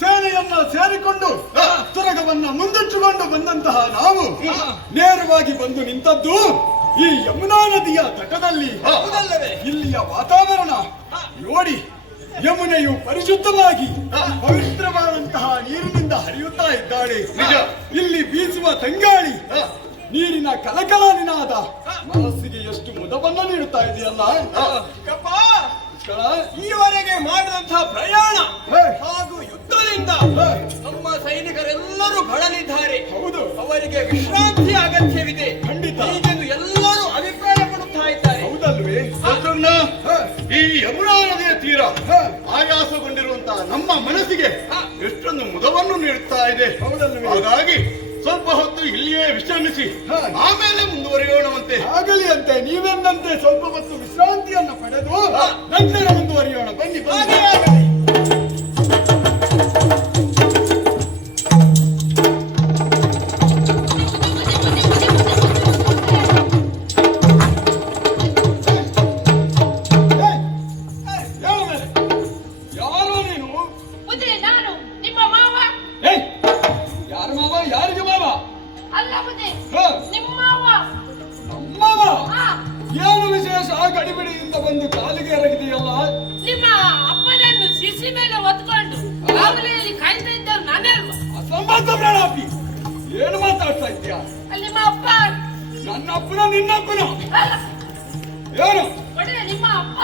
ಸೇನೆಯನ್ನ ಸೇರಿಕೊಂಡು ತುರಗವನ್ನ ಮುಂದಿಟ್ಟುಕೊಂಡು ಬಂದಂತಹ ನಾವು ನೇರವಾಗಿ ಬಂದು ನಿಂತದ್ದು ಈ ಯಮುನಾ ನದಿಯ ತಟದಲ್ಲಿ. ಇಲ್ಲಿಯ ವಾತಾವರಣ ನೋಡಿ, ಯಮುನೆಯು ಪರಿಶುದ್ಧವಾಗಿ ಪವಿತ್ರವಾದಂತಹ ನೀರಿನಿಂದ ಹರಿಯುತ್ತಾ ಇದ್ದಾಳೆ. ಇಲ್ಲಿ ಬೀಸುವ ತಂಗಾಳಿ, ನೀರಿನ ಕಲಕಲ ನಿನಾದ ಮನಸ್ಸಿಗೆ ಎಷ್ಟು ಮುದವನ್ನು ನೀಡುತ್ತಾ ಇದೆಯಲ್ಲ. ಈವರೆಗೆ ಮಾಡಿದಂತಹ ಪ್ರಯಾಣ ಹಾಗೂ ಯುದ್ಧದಿಂದ ನಮ್ಮ ಸೈನಿಕರೆಲ್ಲರೂ ಬಳಲಿದ್ದಾರೆ. ಹೌದು, ಅವರಿಗೆ ವಿಶ್ರಾಂತಿ ಅಗತ್ಯವಿದೆ. ಖಂಡಿತ ಹೀಗೆಂದು ಎಲ್ಲರೂ ಅಭಿಪ್ರಾಯ ಪಡುತ್ತಾ ಇದ್ದಾರೆ. ಹೌದಲ್ವೇ? ಈ ಯಮುನಾ ನದಿಯ ತೀರ ಆಯಾಸಗೊಂಡಿರುವಂತಹ ನಮ್ಮ ಮನಸ್ಸಿಗೆ ಎಷ್ಟೊಂದು ಮುದವನ್ನು ನೀಡುತ್ತಾ ಇದೆ. ಹಾಗಾಗಿ ಸ್ವಲ್ಪ ಹೊತ್ತು ಇಲ್ಲಿಯೇ ವಿಶ್ರಮಿಸಿ ಆಮೇಲೆ ಮುಂದುವರಿಯೋಣವಂತೆ. ಆಗಲಿ ಅಂತೆ, ನೀವೆಂದಂತೆ ಸ್ವಲ್ಪ ಹೊತ್ತು ವಿಶ್ರಾಂತಿಯನ್ನು ಪಡೆದು ನಂತರ ಮುಂದುವರಿಯೋಣ. ಬನ್ನಿ ಬನ್ನಿ. ಯಾರು ನೀನು? ನಾನು ನಿಮ್ಮ ಮಾವ. ಯಾರು ಮಾವ? ಯಾರಿಗೆ ಮಾವ? ಅಲ್ಲ ಬುದ್ಧಿ, ನಿಮ್ಮ ಮಾವ. ನಮ್ಮವ? ಏನು ವಿಶೇಷ? ಗಡಿಬಿಡಿಯಿಂದ ಬಂದು ಕಾಲಿಗೆ ಎರಗಿದೆಯಲ್ಲ. ನಿಮ್ಮ ಅಪ್ಪನನ್ನು ಶಿರ್ಸಿ ಮೇಲೆ ಹೊತ್ಕೊಂಡು ಬಾಗಿಲಲ್ಲಿ ಕಾಯ್ತಾ ಇದ್ದ ನಾನೇ ಅಲ್ವಾ? ಅಸಂಬದ್ಧ ಪ್ರಾಣಾಪಿ, ಏನು ಮಾತಾಡ್ತಾ ಇದ್ಯಾ? ನಿಮ್ಮ ಅಪ್ಪ. ನನ್ನ ಅಪ್ಪನ ನಿನ್ನಪ್ಪನ? ಏನು? ಒಡೆಯ ನಿಮ್ಮ ಅಪ್ಪ.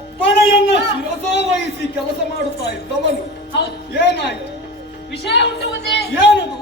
ಅಪ್ಪಣೆಯನ್ನ ಶಿರಸ ವಹಿಸಿ ಕೆಲಸ ಮಾಡುತ್ತಾ ಇದ್ದವನು. ಹೌದು. ಏನಾಯ್ತು? ವಿಷಯ ಉಂಟು ಬುದ್ಧಿ. ಏನದು?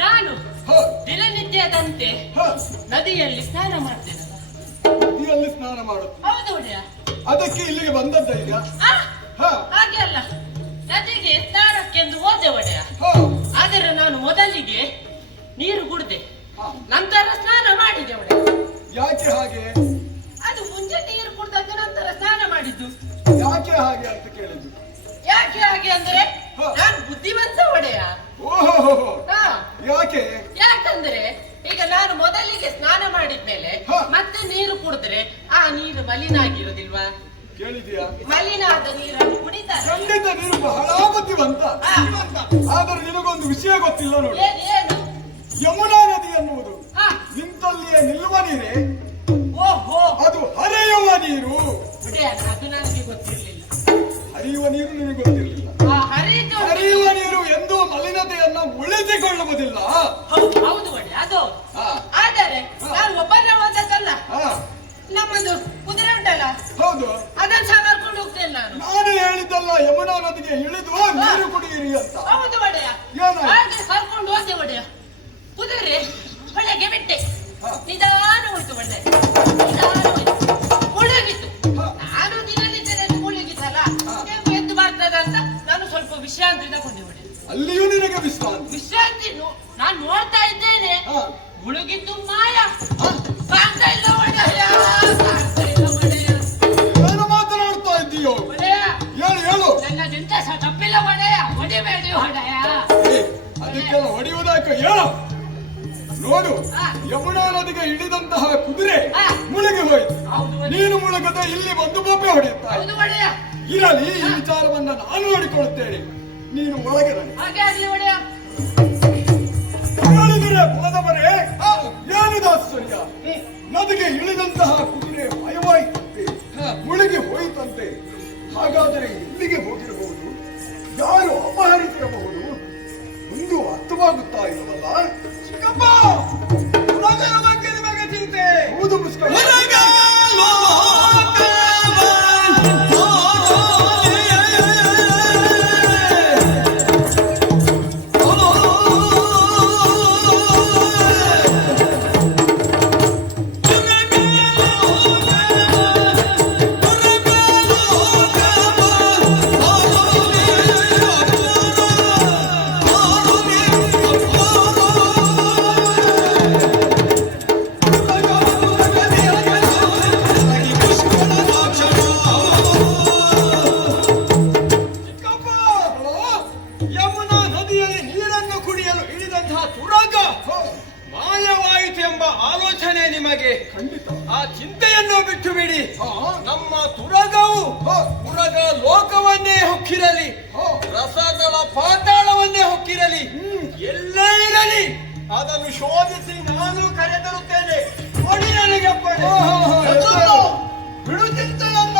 ನಾನು ದಿನನಿತ್ಯದಂತೆ ನದಿಯಲ್ಲಿ ಸ್ನಾನ ಮಾಡ್ತೇನೆ. ನದಿಯಲ್ಲಿ ಸ್ನಾನ ಮಾಡುದು? ಹೌದು ಒಡೆಯ. ಅದಕ್ಕೆ ಇಲ್ಲಿಗೆ ಬಂದದ್ದ ಈಗ? ಹಾಗೆ ಅಲ್ಲ, ನದಿಗೆ ಸ್ನಾನಕ್ಕೆಂದು ಹೋದೆ ಒಡೆಯ. ಆದ ಆದರೆ ನಾನು ಮೊದಲಿಗೆ ನೀರು ಕುಡ್ದೆ, ನಂತರ ಸ್ನಾನ ಮಾಡಿದೆ ಒಡೆಯ. ಯಾಕೆ ಹಾಗೆ? ಅದು ಮುಂಚೆ ನೀರು ಕುಡ್ದದ್ದು ನಂತರ ಸ್ನಾನ ಮಾಡಿದ್ದು. ಯಾಕೆ ಹಾಗೆ ಅಂತ ಕೇಳಿದ್ದು. ಯಾಕೆ ಹಾಗೆ ಅಂದ್ರೆ ನಾನು ಬುದ್ಧಿವಂತ ಒಡೆಯ. ಓಹೋ, ಹಾ. ಯಾಕೆ? ಯಾಕಂದ್ರೆ ಈಗ ನಾನು ಮೊದಲಿಗೆ ಸ್ನಾನ ಮಾಡಿದ್ಮೇಲೆ ಮತ್ತೆ ನೀರು ಕುಡಿದ್ರೆ ಆ ನೀರು ಮಲಿನ ಆಗಿರೋದಿಲ್ವಾ? ಕೇಳಿದ್ಯಾ? ಮಲಿನ ಆದ ನೀರನ್ನು ಕುಡಿತಾರೆ. ಖಂಡಿತ ನೀನು ಬಹಳ ಬುದ್ಧಿವಂತ. ಆದರೆ ನಿನಗೊಂದು ವಿಷಯ ಗೊತ್ತಿಲ್ಲ ನೋಡಿ. ಏನು? ಯಮುನಾ ನದಿ ಎನ್ನುವುದು ಹಾ. ನಿಂತಲ್ಲಿಯೇ ನಿಲ್ಲುವ ನೀರೇ, ಓಹೋ, ಅದು ಹರಿಯುವ ನೀರು. ಒಡೆಯ, ಅದು ನನಗೆ ಗೊತ್ತಿರ್ಲಿಲ್ಲ. ಹರಿಯುವ ನೀರು ನಿನಗೆ ಗೊತ್ತಿರಲಿಲ್ಲ. ಹರಿಯುವ ನೀರು ಎಂದೂ ಮಲಿನತೆಯನ್ನ ಉಳಿಸಿಕೊಳ್ಳುವುದಿಲ್ಲ. ಹೌದು ಒಡೆಯ, ಅದು. ಆದರೆ ನಾನು ಒಬ್ಬನೇ ಹೋದದ್ದಲ್ಲ, ಹಾ, ನಮ್ಮದು ಕುದುರೆ ಉಂಟಲ್ಲ, ಹೌದು, ಅದನ್ನ ಸಹ ಕರ್ಕೊಂಡು ಹೋಗ್ತೇನೆ ನಾನು. ನಾನು ಹೇಳಿದ್ದಲ್ಲ ಯಮುನಾ ನದಿಗೆ ಇಳಿದು ನೀರು ಕುಡಿಯಿರಿ ಅಂತ. ಹೌದು ಒಡೆಯ, ಏನು? ಹಾಗೆ ಕರ್ಕೊಂಡು ಹೋದೆ ಒಡೆಯ. ಕುದುರೆ ಒಳಗೆ ಬಿಟ್ಟೆ, ನಿಧಾನ ಹೋಯ್ತು ಒಳ್ಳೆ, ನಿಧಾನ ಹೋಯ್ತು, ಮುಳುಗಿತ್ತು. ನಾನು ದಿನನಿತ್ಯದ ಮುಳುಗಿದ್ದಲ್ಲ, ಹೇಗೂ ಎದ್ದು ಬರ್ತದಂತ ನಾನು ಸ್ವಲ್ಪ ವಿಶ್ರಾಂತಿ ತಗೊಂಡೆ ಒಡೆಯ. ಅಲ್ಲಿಯೂ ನಿನಗೆ ವಿಶ್ರಾಂತಿ? ವಿಶ್ರಾಂತಿ ನಾನು ನೋಡ್ತಾ ಇದ್ದೇನೆ, ಮುಳುಗಿದ್ದು ಮಾಯ, ಕಾಣ್ತಾ ಇಲ್ಲ ಒಡೆಯ, ಕಾಣ್ತಾ ಇಲ್ಲ ಒಡೆಯ. ಏನು ಮಾತನಾಡ್ತಾ ಇದ್ದೀಯೋ? ಒಡೆಯ, ಹೇಳು ಹೇಳು. ನನ್ನದೆಂತ ಸಹ ತಪ್ಪಿಲ್ಲ ಒಡೆಯ, ಹೊಡಿಬೇಡಿ ಒಡೆಯ. ಅದಕ್ಕೆಲ್ಲ ಹೊಡೆಯುವುದಾಕ ಹೇಳು. ನೋಡು, ಯಮುನಾ ನದಿಗೆ ಇಳಿದಂತಹ ಕುದುರೆ ಮುಳುಗಿ ಹೋಯ್ತು. ನೀನು ಮುಳುಗದೆ ಇಲ್ಲಿ ಬಂದು ಬೊಬ್ಬೆ ಹೊಡೆಯುತ್ತಾ ಹೌದು ಒಡೆಯ. ಇರಲಿ, ಈ ವಿಚಾರವನ್ನ ನಾನು ನೋಡಿಕೊಳ್ಳುತ್ತೇನೆ. ನೀನು ಒಳಗೆ ಬನ್ನಿ. ಹಾಗೆ ಆಗ್ಲಿ ಒಡೆಯ. ಹೇಳಿದರೆ ಹೋದವರೇ, ಏನು ದಾಸ್ಸರ್ಯ? ನದಿಗೆ ಇಳಿದಂತಹ ಕುದುರೆ ಭಯವಾಯಿತಂತೆ, ಮುಳುಗಿ ಹೋಯಿತಂತೆ. ಹಾಗಾದರೆ ಎಲ್ಲಿಗೆ ಹೋಗಿರಬಹುದು? ಯಾರು ಅಪಹರಿಸಿರಬಹುದು? ಒಂದು ಅರ್ಥವಾಗುತ್ತಾ ಇಲ್ಲವಲ್ಲ? ಚಿಕ್ಕಪ್ಪ, ಹುಡುಗನ ಬಗ್ಗೆ ನಿಮಗೆ ಚಿಂತೆ? ಹೌದು ಮುಸ್ಕ. ಯಮುನಾ ನದಿಯಲ್ಲಿ ನೀರನ್ನು ಕುಡಿಯಲು ಇಳಿದಂತಹ ತುರಗ ಮಾಯವಾಯಿತು ಎಂಬ ಆಲೋಚನೆ ನಿಮಗೆ? ಖಂಡಿತ. ಆ ಚಿಂತೆಯನ್ನು ಬಿಟ್ಟು ಬಿಡಿ. ನಮ್ಮ ತುರಗವು ತುರಗ ಲೋಕವನ್ನೇ ಹೊಕ್ಕಿರಲಿ, ರಸದಳ ಪಾತಾಳವನ್ನೇ ಹೊಕ್ಕಿರಲಿ, ಎಲ್ಲೇ ಇರಲಿ, ಅದನ್ನು ಶೋಧಿಸಿ ನಾನು ಕರೆತರುತ್ತೇನೆ. ಕೊಡಿ ನನಗೆ ಅಪ್ಪಣೆ. ಬಿಡು ಚಿಂತೆಯನ್ನ.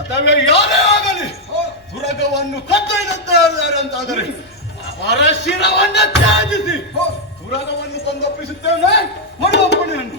ಅಥವಾ ಯಾರೇ ಆಗಲಿ ತುರಗವನ್ನು ಕತ್ತೊಯ್ದಂತಾದರೆ ಅಂತಾದರೆ ಅವರ ಶಿರವನ್ನು ತ್ಯಾಜಿಸಿ ತುರಗವನ್ನು ತಂದೊಪ್ಪಿಸುತ್ತೇನೆ. ಮಾಡುವ ಪುಣ್ಯವನ್ನು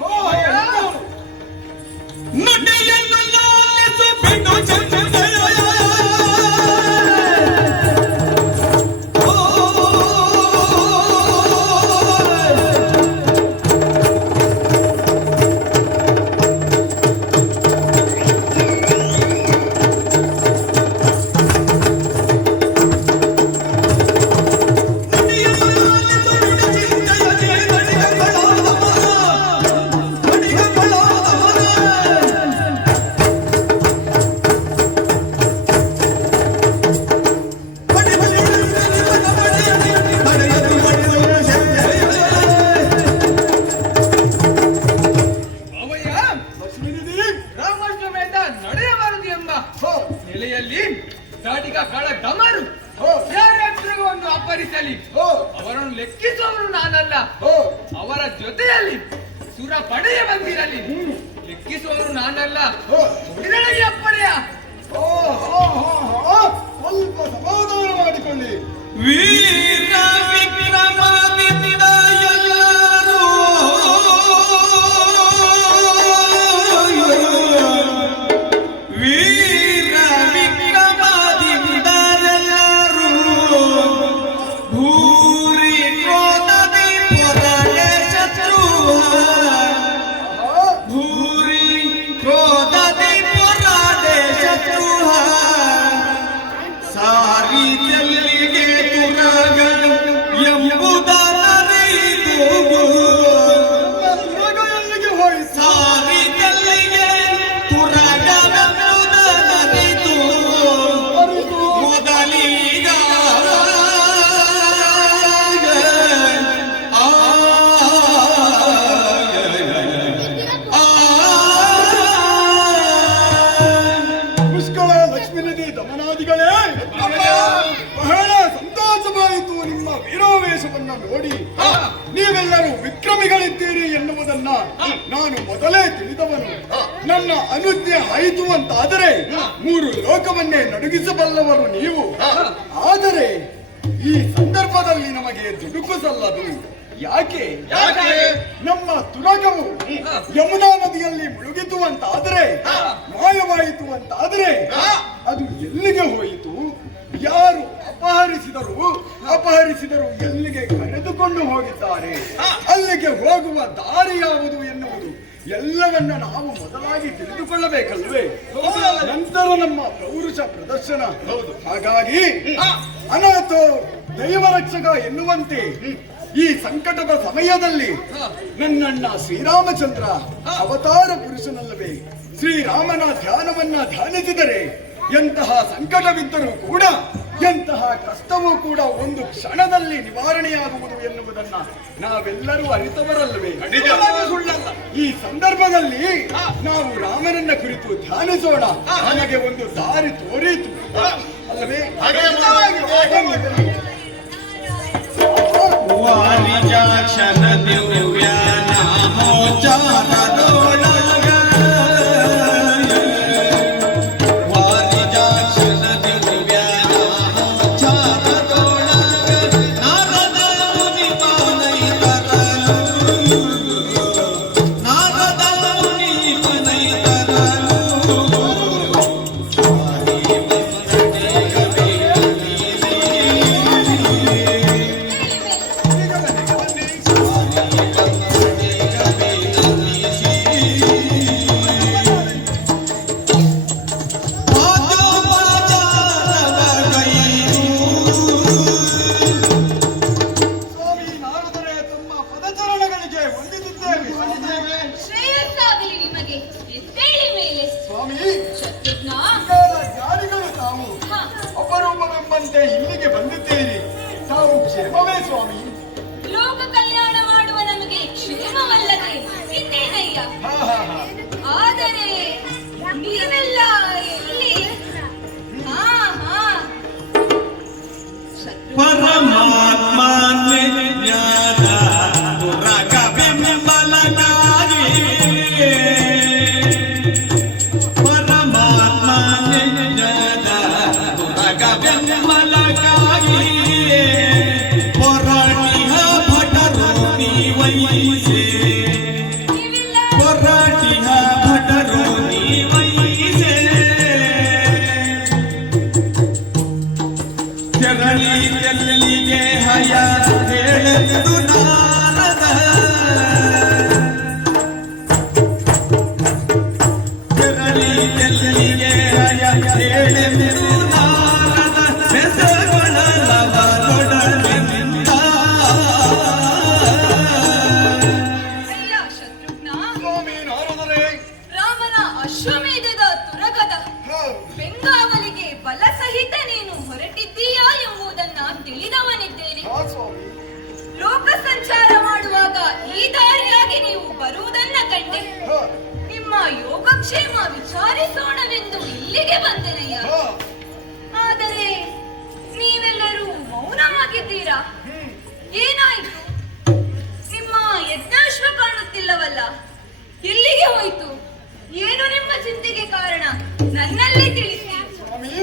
ಸುರ ಪಡೆಯ ಬಂದಿರಲಿ ಲೆಕ್ಕಿಸುವವರು ನಾನಲ್ಲ ಹೋ. ಉಳಿದೊಳಗೆ ಅಪ್ಪಣೆಯ ಸ್ವಲ್ಪ ಸಮಾಧಾನ ಮಾಡಿಕೊಳ್ಳಿ. ವೀರ ವಿಕ್ರಮಾದಿತ್ಯ ಯಾರು? ವೀರ ವಿಕ್ರಮಾದಿತ್ಯ ಯಾರು? ಭೂರಿ ಕ್ರೋಧದಿ ಪೊರಡೆ ಶತ್ರುವ. ಭೂರಿ ಕ್ರೋಧದಿ ಪೊರಡೆ ಶತ್ರುವ. ಸಾರಿ ಚೆಲ್ಲಿಗೆ ತುರಗ ಎಂಬುದರಿತು. ಮಗ ಎಲ್ಲಿಗೆ ಹೋಯಿತು? ಸಾರಿ ಚೆಲ್ಲಿಗೆ ತುರಗವೆಂಬುದರಿತು. ಮೊದಲೀಗ ಪುಷ್ಕಳ ಲಕ್ಷ್ಮೀನಿಧಿ ದಮನಾದಿಗಳೇ, ಬಹಳ ಸಂತೋಷವಾಯಿತು ನಿಮ್ಮ ವೀರಾವೇಶವನ್ನ ನೋಡಿ. ನೀವೆಲ್ಲರೂ ವಿಕ್ರಮಿಗಳಿದ್ದೀರಿ ಎನ್ನುವುದನ್ನ ನಾನು ಮೊದಲೇ ತಿಳಿದವನು. ನನ್ನ ಅನುಜ್ಞೆ ಆಯಿತು ಅಂತಾದರೆ 3 ಲೋಕವನ್ನೇ ನಡುಗಿಸಬಲ್ಲವರು ನೀವು. ಆದರೆ ಈ ಸಂದರ್ಭದಲ್ಲಿ ನಮಗೆ ದುಡುಕು ಸಲ್ಲದು. ಯಾಕೆ? ನಮ್ಮ ತುರಗವು ಯಮುನಾ ನದಿಯಲ್ಲಿ ಮುಳುಗಿತು ಅಂತಾದರೆ, ಮಾಯವಾಯಿತು ಅಂತಾದರೆ ಅದು ಎಲ್ಲಿಗೆ ಹೋಯಿತು? ಯಾರು ಅಪಹರಿಸಿದರು ಎಲ್ಲಿಗೆ ಕರೆದುಕೊಂಡು ಹೋಗಿದ್ದಾರೆ? ಅಲ್ಲಿಗೆ ಹೋಗುವ ದಾರಿ ಯಾವುದು ಎನ್ನುವುದು ಎಲ್ಲವನ್ನ ನಾವು ಮೊದಲಾಗಿ ತಿಳಿದುಕೊಳ್ಳಬೇಕಲ್ವೇ? ನಂತರ ನಮ್ಮ ಪೌರುಷ ಪ್ರದರ್ಶನ. ಹಾಗಾಗಿ ಅನಾಥೋ ದೈವರಕ್ಷಕ ಎನ್ನುವಂತೆ ಈ ಸಂಕಟದ ಸಮಯದಲ್ಲಿ ನನ್ನಣ್ಣ ಶ್ರೀರಾಮಚಂದ್ರ ಅವತಾರ ಪುರುಷನಲ್ಲವೇ? ಶ್ರೀರಾಮನ ಧ್ಯಾನವನ್ನ ಧ್ಯಾನಿಸಿದರೆ ಎಂತಹ ಸಂಕಟವಿದ್ದರೂ ಕೂಡ, ಎಂತಹ ಕಷ್ಟವೂ ಕೂಡ ಒಂದು ಕ್ಷಣದಲ್ಲಿ ನಿವಾರಣೆಯಾಗುವುದು ಎನ್ನುವುದನ್ನ ನಾವೆಲ್ಲರೂ ಅರಿತವರಲ್ಲವೇ? ಸುಳ್ಳಲ್ಲ. ಈ ಸಂದರ್ಭದಲ್ಲಿ ನಾವು ರಾಮನನ್ನ ಕುರಿತು ಧ್ಯಾನಿಸೋಣ. ನಮಗೆ ಒಂದು ದಾರಿ ತೋರಿತು ಅಲ್ಲವೇ? ವಾರಿಜಾಕ್ಷರ ದಿವ್ಯ ನಾಮೋಚ್ಚಾರದೊಳಗ. ವಾರಿಜಾಕ್ಷರ ದಿವ್ಯ ನಾಮೋಚ್ಚಾರದೊಳಗ. ನಾರದ ಮುನಿ ಪನೈತರಲು. ನಾರದ ಮುನಿ ಪನೈತರಲು. ಸ್ವಾಮಿ ನಾರದರೆ ತಮ್ಮ ಪದಚರಣಗಳಿಗೆ ವಂದಿಸುತ್ತೇವೆ. ಶ್ರೇಯಸ್ಸಾಗಲಿ ನಿಮಗೆ. ಎದ್ದೇಳಿ ಮೇಲೆ. ಸ್ವಾಮಿ ಶತ್ರುಘ್ನ. ಕಾಲ ಜ್ಞಾನಿಗಳು ತಾವು ಹ. ಅಪರೂಪವೆಂಬಂತೆ ಇಲ್ಲಿಗೆ ಬಂದಿದ್ದೀರಿ. ತಾವು ಕ್ಷೇಮವೇ ಸ್ವಾಮಿ? ಲೋಕ ಕಲ್ಯಾಣ ಮಾಡುವ ನಮಗೆ ಕ್ಷೇಮವಲ್ಲದೆ ಇನ್ನೇನಯ್ಯ. ಹಾ ಹಾ ಹಾ. ಆದರೆ ನೀವೆಲ್ಲ ಎಲ್ಲಿ? ಹಾ ಹಾ. ಶತ್ರುಘ್ನ. ಪರಮಾತ್ಮ ಜ್ಞಾನ ತುರಗ ಬೆಂಬಲನಾಗಿ. ಪರಮಾತ್ಮ ಜ್ಞಾನ ತುರಗ ಬೆಂಬಲನಾಗಿ. ಪೊರಾಟಿಹ ಭಟರು ನೀವೈಸೆ. ನೀವಿಲ್ಲ. ಪೊರಾಟಿಹ ಭಟರು ನೀವೈಸೆ. ತೆರಳಿ ಎಲ್ಲಿಗೆ ಹಯ ಹೇಳೆಂದು ನಾರದ. ತೆರಳಿ ಎಲ್ಲಿಗೆ ಹಯ ಹೇಳೆಂದು ನಾರದ. ಬೆಸಗೊಳ್ಳಲವರೊಡನೆ ನಿಂತ. ಅಯ್ಯ ಶತ್ರುಘ್ನ. ಸ್ವಾಮಿ ನಾರದರೆ ರಾಮನ ಅಶ್ವಮೇಧದ ತುರಗದ ಹಾ. ಬೆಂಗಾವಲಿಗೆ ಬಲ ಸಹಿತ ನೀನು ಹೊರಟಿದ್ದೀಯಾ ಎಂಬುದನ್ನ ತಿಳಿದವನಿದ್ದೇನೆ. ಹಾ ಸ್ವಾಮಿ. ಲೋಕ ಸಂಚಾರ ಮಾಡುವಾಗ ಈ ದಾರಿಯಾಗಿ ನೀವು ಬರುವುದನ್ನ ಕಂಡೆ. ಹಾ. ನಿಮ್ಮ ಯೋಗಕ್ಷೇಮ ವಿಚಾರಿಸೋಣವೆಂದು ಇಲ್ಲಿಗೆ ಬಂದೆನಯ್ಯ. ಹಾ. ಆದರೆ ನೀವೆಲ್ಲರೂ ಮೌನವಾಗಿದ್ದೀರಾ? ಏನಾಯ್ತು? ನಿಮ್ಮ ಯಜ್ಞಾಶ್ವ ಕಾಣುತ್ತಿಲ್ಲವಲ್ಲ? ಎಲ್ಲಿಗೆ ಹೋಯಿತು? ಏನು ನಿಮ್ಮ ಚಿಂತೆಗೆ ಕಾರಣ? ನನ್ನಲ್ಲೇ ತಿಳಿಸಿ. ಸ್ವಾಮಿ,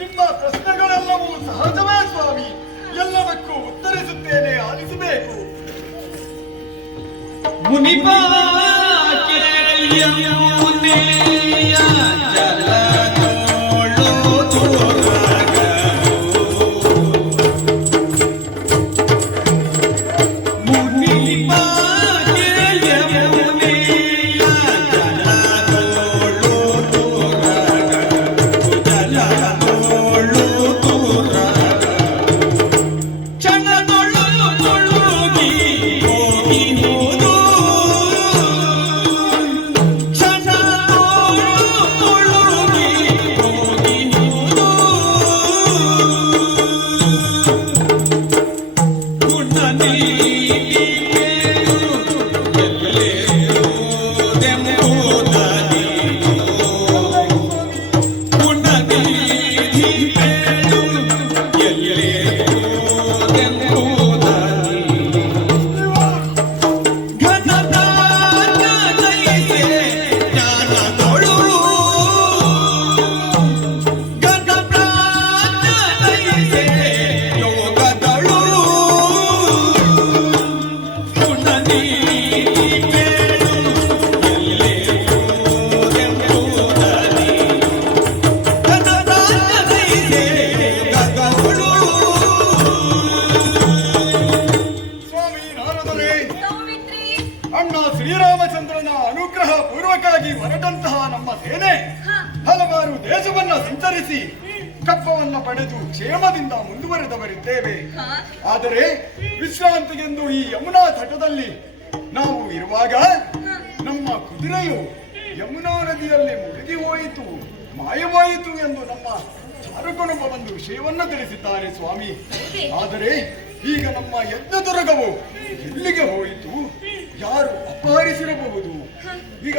ನಿಮ್ಮ ಪ್ರಶ್ನೆಗಳೆಲ್ಲವೂ ಸಹಜವೇ ಸ್ವಾಮಿ. ಎಲ್ಲವಕ್ಕೂ ಉತ್ತರಿಸುತ್ತೇನೆ, ಆಲಿಸಬೇಕು. ಮುನಿಪ ಕೇಳಿಯ ಮುನಿಯ ಜಲದೋಳು ತೋರಗರು. ಮುನಿಪ ಕೇಳಿಯ ಮುನಿಯ ಜಲದೋಳು ತೋರಗರು. ಜಲದೋಳು ತೋರಗರು. ಚಣದೊಳು ಮುಳುಗಿ ಹೋಗಿ ಹೋದು. ಚಣದೊಳು ಮುಳುಗಿ ಹೋಗಿ ಹೋದು. ಗುಣ ನೀತಿ ಕೇಳು ಎಲ್ಲೆಂಬುದನಿಯೋ. ಗುಣ ನೀತಿ ಕೇಳು ಎಲ್ಲೆಂಬುದನಿಯೋ. ಘನದಾನೈತೆ ಜ್ಞಾನದೊಳು. ಘನಪ್ರಾಣನೈತೆ ಯೋಗದೊಳು. ಗುಣ ನೀತಿ ಕೇಳು ಎಲ್ಲೆಂಬುದನಿಯೋ. ಘನಪ್ರಾಣನೈತೆ ಯೋಗದೊಳು. ಸ್ವಾಮಿ ನಾರದರೆ, ಸೌಮಿತ್ರಿ. ಅಣ್ಣ ಶ್ರೀರಾಮಚಂದ್ರನ ಅನುಗ್ರಹ ಪೂರ್ವಕವಾಗಿ ಹೊರಟಂತಹ ನಮ್ಮ ಸೇನೆ ಹ. ಹಲವಾರು ದೇಶವನ್ನ ಸಂಚರಿಸಿ ಕಪ್ಪವನ್ನ ಪಡೆದು ಕ್ಷೇಮದಿಂದ ಮುಂದುವರೆದವರಿದ್ದೇವೆ. ಹ. ಆದರೆ ವಿಶ್ರಾಂತಿಗೆಂದು ಈ ಯಮುನಾ ತಟದಲ್ಲಿ ನಾವು ಇರುವಾಗ ನಮ್ಮ ಕುದುರೆಯು ಯಮುನಾ ನದಿಯಲ್ಲಿ ಮುಳುಗಿ ಹೋಯಿತು, ಮಾಯವಾಯಿತು ಎಂದು ನಮ್ಮ ಚಾರುಕುಣಬ ಒಂದು ವಿಷಯವನ್ನ ತಿಳಿಸಿದ್ದಾರೆ ಸ್ವಾಮಿ. ಆದರೆ ಈಗ ನಮ್ಮ ಯಜ್ಞದುರ್ಗವು ಎಲ್ಲಿಗೆ ಹೋಯಿತು? ಯಾರು ಅಪಹರಿಸಿರಬಹುದು? ಈಗ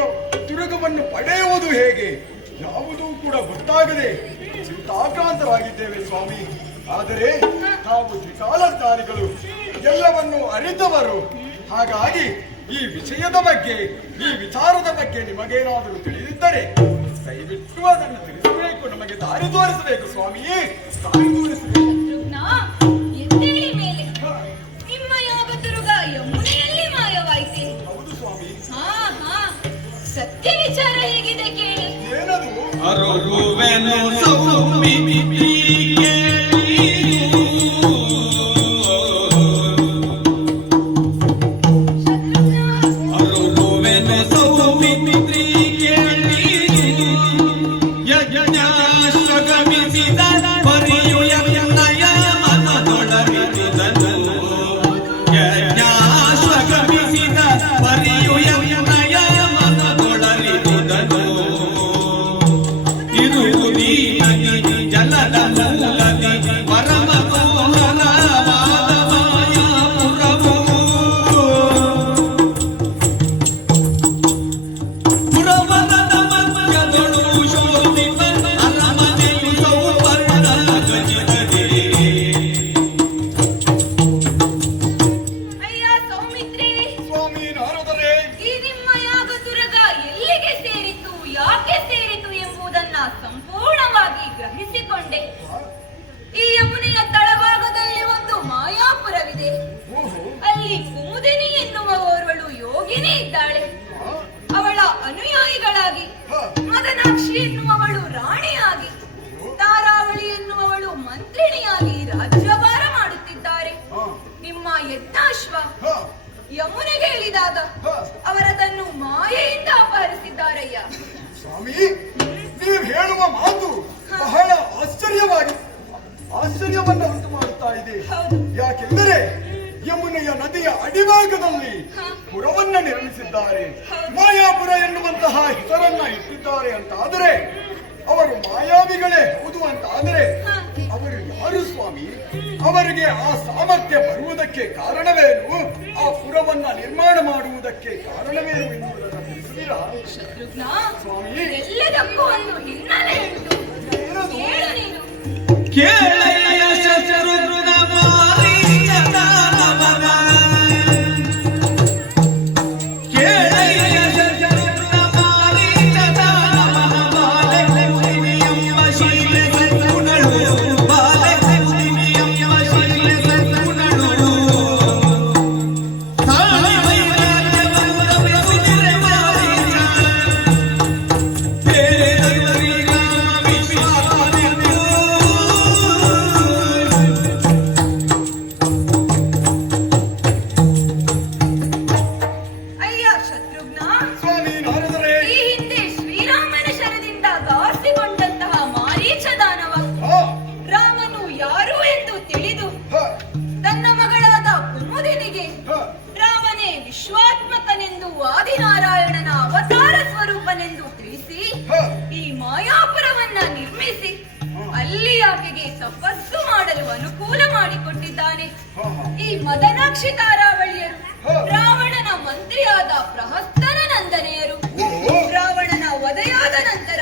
ದುರ್ಗವನ್ನು ಪಡೆಯುವುದು ಹೇಗೆ? ಯಾವುದೂ ಕೂಡ ಗೊತ್ತಾಗದೆ ಚಿಂತಾಕ್ರಾಂತರಾಗಿದ್ದೇವೆ ಸ್ವಾಮಿ. ಆದರೆ ನಾವು ತ್ರಿಕಾಲಧಾರಿಗಳು, ಎಲ್ಲವನ್ನು ಅರಿತವರು. ಹಾಗಾಗಿ ಈ ವಿಷಯದ ಬಗ್ಗೆ, ಈ ವಿಚಾರದ ಬಗ್ಗೆ ನಿಮಗೇನಾದರೂ ತಿಳಿದಿದ್ದರೆ ದಯವಿಟ್ಟು ಅದನ್ನು ತಿಳಿಸಬೇಕು, ನಮಗೆ ದಾರಿ ತೋರಿಸಬೇಕು ಸ್ವಾಮಿಯೇ, ದಾರಿ ತೋರಿಸಬೇಕು. ಶತ್ರುಘ್ನ, ಎದ್ದೇಳಿ ಮೇಲೆ. ನಿಮ್ಮ ಯಾಗದುರ್ಗ ಯಮುನೆಯಲ್ಲಿ ಮಾಯವಾಯಿತೆ. ಹೌದು ಸ್ವಾಮಿ. ಹಾ ಹಾ, ಸತ್ಯ ವಿಚಾರ ಹೇಗಿದೆ ಕೇಳಿ. ಏನದು? ಅರುವೆನು ಸೌಮಿತ್ರಿ ಕೇಳಿದು. ಶತ್ರುಘ್ನ, ಅರುವೆನು ಸೌಮಿತ್ರಿ ಕೇಳಿದು. ಯಜ್ಞಾಶ್ವಗಮಿಸಿದ ಪರಿಯು ಯಮುನಯ ಮನದೊಳಗಿರಿದನು. ಯಜ್ಞಾಶ್ವಗಮಿಸಿದ ಪರಿಯು ಯಮುನಯ ಮನದೊಳಗಿರಿದನು. ಇರುವುದೀ ನದಿ ಜಲದ ಮೂಲದಿ ಪರಮ ಮೋಹನವಾದ ಮಾಯಾಪುರವು. ಪುರವನದ ಮಧ್ಯದೊಳು ಶೋಭಿತ ಅರಮನೆಯು ಸೌವರ್ಣ ಗಜಗದೆ. ಅಯ್ಯ ಸೌಮಿತ್ರಿ, ಸ್ವಾಮಿ ನಾರದರೆ, ಈ ನಿಮ್ಮ ಯಾಗದುರ್ಗ ಎಲ್ಲಿಗೆ ಸೇರಿತು, ಯಾಕೆ ಸೇರಿತು ಎಂಬುದನ್ನ ಸಂಪೂರ್ಣವಾಗಿ ಗ್ರಹಿಸಿಕೊಂಡೆ. ಈ ಯಮುನೆಯ ತಳಭಾಗದಲ್ಲಿ ಒಂದು ಮಾಯಾಪುರವಿದೆ. ಓಹೋ, ಅಲ್ಲಿ ಕುಮುದಿನಿ ಎನ್ನುವ ಓರ್ವಳು ಯೋಗಿನಿ ಇದ್ದಾಳೆ. ಅವಳ ಅನುಯಾಯಿಗಳಾಗಿ ಮದನಾಕ್ಷಿ ಎನ್ನುವವಳು ರಾಣಿಯಾಗಿ, ತಾರಾವಳಿ ಎನ್ನುವವಳು ಮಂತ್ರಿಣಿಯಾಗಿ ರಾಜ್ಯಭಾರ ಮಾಡುತ್ತಿದ್ದಾರೆ. ನಿಮ್ಮ ಯಜ್ಞಾಶ್ವ ಹ, ಯಮುನೆಗೆ ಇಳಿದಾಗ ಅವರದನ್ನು ಮಾಯೆಯಿಂದ ಅಪಹರಿಸಿದ್ದಾರಯ್ಯ. ಸ್ವಾಮಿ, ನೀವು ಹೇಳುವ ಮಾತು ಬಹಳ ಆಶ್ಚರ್ಯವನ್ನ ಉಂಟು ಮಾಡುತ್ತಾ ಇದೆ. ಹೌದು. ಯಾಕೆಂದರೆ ಯಮುನೆಯ ನದಿಯ ಅಡಿಭಾಗದಲ್ಲಿ ಪುರವನ್ನ ನಿರ್ಮಿಸಿದ್ದಾರೆ, ಮಾಯಾಪುರ ಎನ್ನುವಂತಹ ಹೆಸರನ್ನ ಇಟ್ಟಿದ್ದಾರೆ ಅಂತ ಆದರೆ ಅವರು ಮಾಯಾವಿಗಳೇ ಹೌದು ಅಂತ ಆದರೆ ಅವರು ಯಾರು ಸ್ವಾಮಿ? ಅವರಿಗೆ ಆ ಸಾಮರ್ಥ್ಯ ಬರುವುದಕ್ಕೆ ಕಾರಣವೇನು? ಆ ಪುರವನ್ನ ನಿರ್ಮಾಣ ಮಾಡುವುದಕ್ಕೆ ಕಾರಣವೇನು ಎನ್ನುವುದನ್ನು ತಿಳಿಸುತ್ತೀರಾ ಶತ್ರುಘ್ನ, ಸ್ವಾಮಿ? ಎಲ್ಲದಕ್ಕೂ ಒಂದು ಹಿನ್ನೆಲೆ ಉಂಟು. ಏನದು? ಹೇಳು ನೀನು. ಕೇಳೆಯ ಶತ್ರುಘ್ನ ಮಾರೀಚದಾನವನ. ಕೇಳೆಯ ಶತ್ರುಘ್ನ ಹ. ಈ ಮಾಯಾಪುರವನ್ನ ನಿರ್ಮಿಸಿ ಅಲ್ಲಿ ಆಕೆಗೆ ತಪಸ್ಸು ಮಾಡಲು ಅನುಕೂಲ ಮಾಡಿಕೊಟ್ಟಿದ್ದಾನೆ. ಹ, ಹ. ಈ ಮದನಾಕ್ಷಿ ತಾರಾವಳಿಯರು ಹ. ರಾವಣನ ಮಂತ್ರಿಯಾದ ಪ್ರಹಸ್ತನ ನಂದನೆಯರು ಓ. ರಾವಣನ ವಧೆಯಾದ ನಂತರ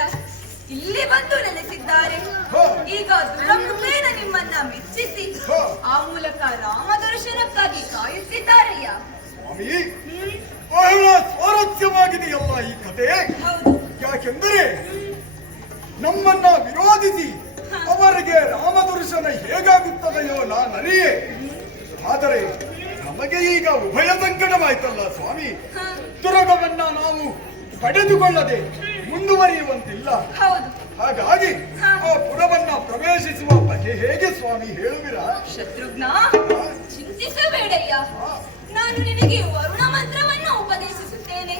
ಇಲ್ಲಿ ಬಂದು ನೆಲೆಸಿದ್ದಾರೆ. ಹ. ಈಗ ದುರಮುಖೇನ ನಿಮ್ಮನ್ನ ಮೆಚ್ಚಿಸಿ ಹ. ಆ ಮೂಲಕ ರಾಮ ದರ್ಶನಕ್ಕಾಗಿ ಕಾಯುತ್ತಿದ್ದಾರಯ್ಯ. ಸ್ವಾಮಿ, ಬಹಳ ಸ್ವಾರಸ್ಯವಾಗಿದೆಯಲ್ಲ ಈ ಕತೆ. ಹೌದು. ಯಾಕೆಂದರೆ ನಮ್ಮನ್ನ ವಿರೋಧಿಸಿ ಅವರಿಗೆ ರಾಮದರ್ಶನ ಹೇಗಾಗುತ್ತದೆಯೋ ನಾನರಿಯೇ. ಆದರೆ ನಮಗೆ ಈಗ ಉಭಯ ಸಂಕಟವಾಯ್ತಲ್ಲ ಸ್ವಾಮಿ. ಹ. ದುರ್ಗವನ್ನ ನಾವು ಪಡೆದುಕೊಳ್ಳದೆ ಮುಂದುವರಿಯುವಂತಿಲ್ಲ. ಹೌದು. ಹಾಗಾಗಿ ಹ. ಆ ಪುರವನ್ನ ಪ್ರವೇಶಿಸುವ ಬಗೆ ಹೇಗೆ ಸ್ವಾಮಿ ಹೇಳುವಿರಾ? ಶತ್ರುಘ್ನ, ಚಿಂತಿಸಬೇಡಯ್ಯ. ನಾನು ನಿನಗೆ ವರುಣ ಮಂತ್ರವನ್ನು ಉಪದೇಶಿಸುತ್ತೇನೆ.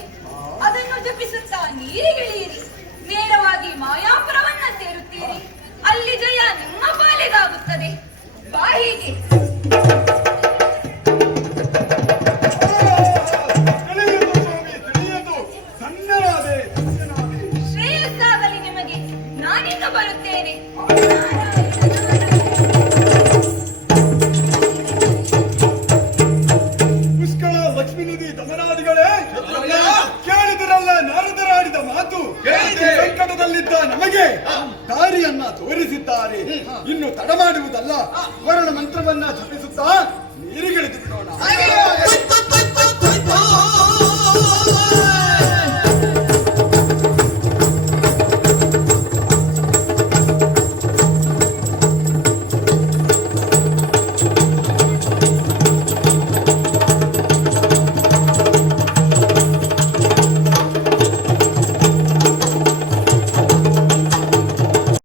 ಅದನ್ನು ಜಪಿಸುತ್ತಾ ನೀರಿಗಿಳಿಯಿರಿ. ನೇರವಾಗಿ ಮಾಯಾಪುರವನ್ನ ಸೇರುತ್ತೀರಿ. ಅಲ್ಲಿ ಜಯ ನಿಮ್ಮ ಪಾಲಿಗಾಗುತ್ತದೆ. ಬಾ ಹೀಗೆ. ತಿಳಿಯುವುದು ಸ್ವಾಮಿ, ತಿಳಿಯುವುದು. ಧನ್ಯನಾದೆ, ಧನ್ಯನಾದೆ. ಶ್ರೇಯಸ್ಸಾಗಲಿ ನಿಮಗೆ. ನಾನಿನ್ನು ಬರುತ್ತೇನೆ. ಪುಷ್ಕಳ ಲಕ್ಷ್ಮೀನಿಧಿ ದಮನಾದಿಗಳೇ, ಕೇಳಿದಿರಲ್ಲ ನಾರದರಾಡಿದ ಮಾತು. ಸಂಕಟದಲ್ಲಿದ್ದ ನಮಗೆ ದಾರಿಯನ್ನ ತೋರಿಸಿದ್ದಾರೆ. ಇನ್ನು ತಡ ಮಾಡುವುದಲ್ಲ, ವರುಣ ಮಂತ್ರವನ್ನ ಜಪಿಸುತ್ತಾ ನೀರಿಗಿಳಿದು ಬಿಡೋಣ.